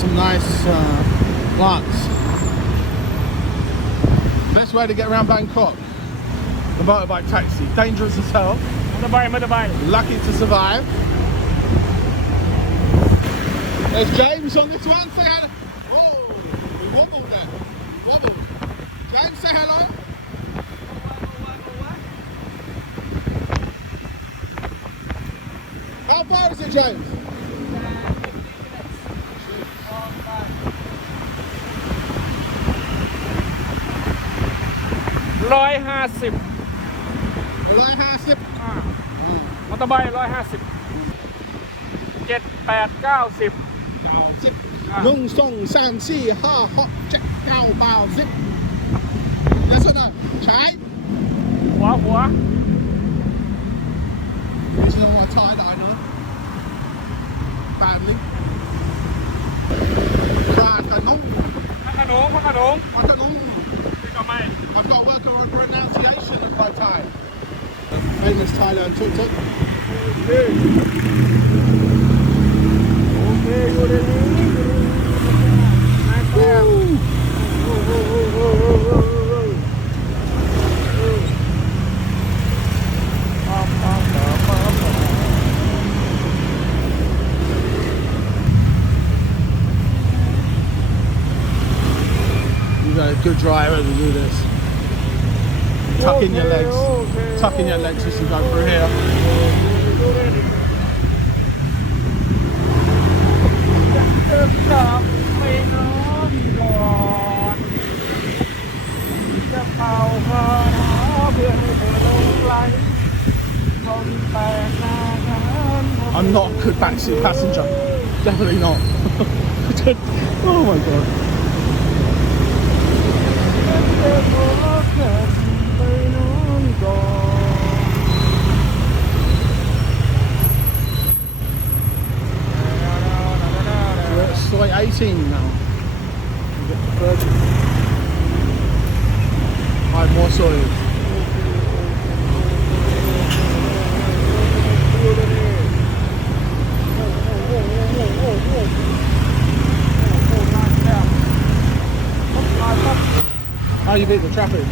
some nice plants. Best way to get around Bangkok. The motorbike taxi. Dangerous as hell. Motorbike. Lucky to survive. There's James on this one. Say hello. Oh, we wobbled there. Wobbled. James, say hello. How far is it, James? 150 150 มอเตอร์ไบค์150 7 8 90 1 2 3 4 5 6 7 9 8 10 That's enough. Trái. หัว This is one Thai that I know. Badly. Khả nông. ขนม Khả nông. นี่ก็ไม่ I've got to work on pronunciation of my Thai. Famous Thailand tuk-tuk. โอเคอยู่ในนี้นายแป้ง You got a good driver to do this. Tuck in your legs. Tuck in your legs as you go through here. จะไปน้องก่อนจะเผาหาเพื่อให้เธอลงไหลคนแปลกหน้ากัน I'm not a good backseat passenger. Definitely not. Oh my god. We're at soy 18 now. We get the Virgin. Five more soy. How you beat the traffic?